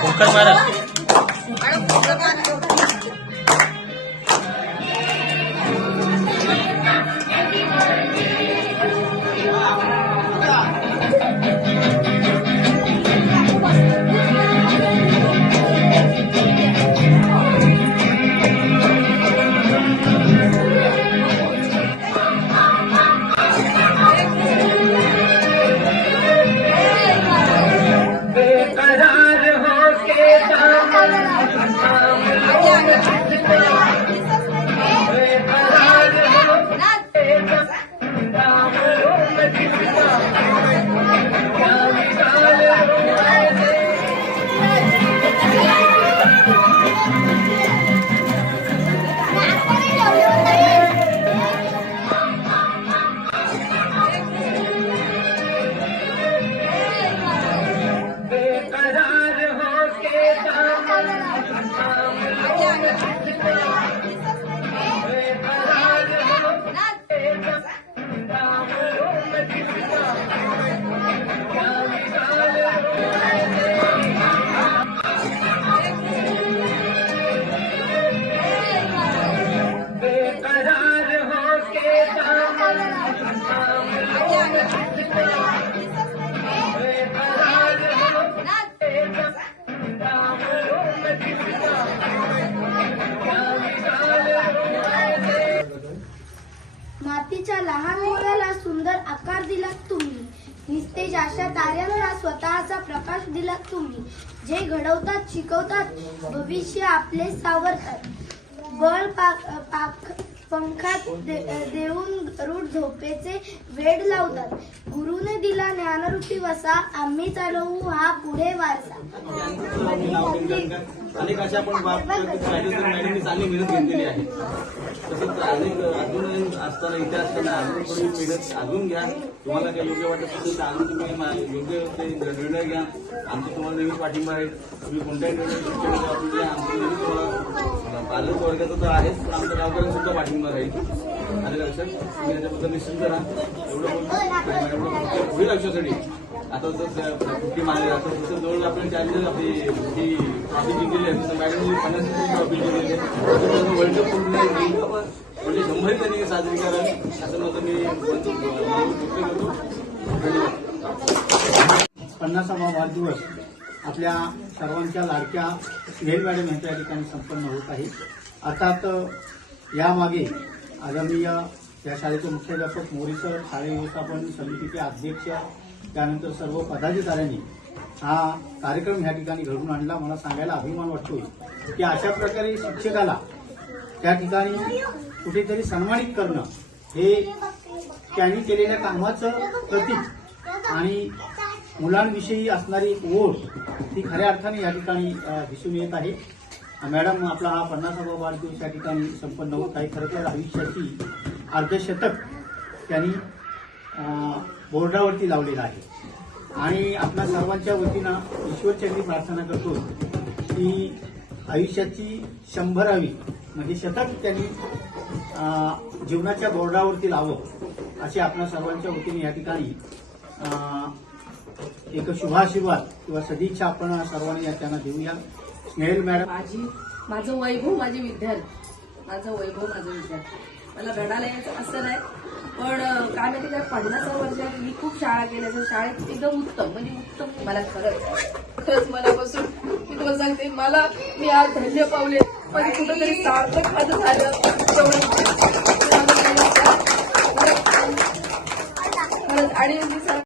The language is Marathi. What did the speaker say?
कुकर मारा मातीच्या लहान मुलाला सुंदर आकार दिलात तुम्ही. निस्तेज अशा ताऱ्यांना स्वतःचा प्रकाश दिलात तुम्ही. जे घडवतात शिकवतात भविष्य आपले सावरतात. बळ पंखात देऊन रूढ झोपेचे वेड लावतात. गुरुने दिला ज्ञानरूपी वसा आम्ही चालवू हा पुढे वारसा. अनेक अशा पण मॅडमनी चांगली मेहनत घेतलेली आहे. तसंच अनेक अजून असताना इथे असताना अजून थोडी मेहनत अजून घ्या. तुम्हाला काही योग्य वाटत असेल तर अजून तुम्ही योग्य ते निर्णय घ्या. आमचा तुम्हाला नेहमीच पाठिंबा आहे. तुम्ही कोणत्याही निर्णय आमचं नेहमी तुम्हाला पालक वर्गाचं तर आहेच पण आमच्या गावकऱ्यांना सुद्धा पाठिंबा राहील. आलं लक्षात तुम्ही याच्याबद्दल निश्चित करा. एवढं होईल आयुष्यासाठी. आता जर 50 मारले आता तसं जवळ आपल्याला चॅलेंज आपली ही ट्रॉफी जिंकलेली आहे. मॅडमनी 50 ट्रॉफी जिंकलेली आहे. वर्ल्ड कप म्हणजे 100 त्यांनी साजरी करावी असं मत मी करतो. 50वा वाढदिवस आपल्या सर्वांच्या लाडक्या स्नेहल मॅडम यांच्या ठिकाणी संपन्न होत आहे. अर्थात यामागे आदरणीय या शाळेचे मुख्याध्यापक मोरे सर, शाळे व्यवस्थापन समितीचे अध्यक्ष, त्यानंतर सर्व पदाधिकाऱ्यांनी हा कार्यक्रम या ठिकाणी घडवून आणला. मला सांगायला अभिमान वाटतोय की अशा प्रकारे शिक्षकाला त्या ठिकाणी कुठेतरी सन्मानित करणं हे त्यांनी केलेल्या कामाचं प्रतीक आणि मुलांविषयी असणारी ओढ ती खऱ्या अर्थाने या ठिकाणी दिसून येत आहे. मॅडम आपला हा 50वा वाढदिवस या ठिकाणी संपन्न होत आहे. खरं तर आयुष्याची अर्धशतक त्यांनी बोर्डावरती लावलेलं आहे आणि आपल्या सर्वांच्या वतीनं ईश्वरचरणी प्रार्थना करतो की आयुष्याची 100वी म्हणजे शतक त्यांनी जीवनाच्या बोर्डावरती लावं अशी आपल्या सर्वांच्या वतीने या ठिकाणी एक शुभाशीर्वाद किंवा सदिच्छा आपण सर्वांनी त्यांना देऊया. स्नेहल मॅडम माझं वैभव माझे विद्यार्थी मला भेटायला यायचं असं नाही पण काय माहिती काय 50 वर्षात मी खूप शाळा केल्या शाळेत एकदम उत्तम म्हणजे उत्तम मला खरंच मनापासून मी तुम्हाला सांगते मला मी आज धन्य पावले पण कुठंतरी सार्थक माझं झालं आणि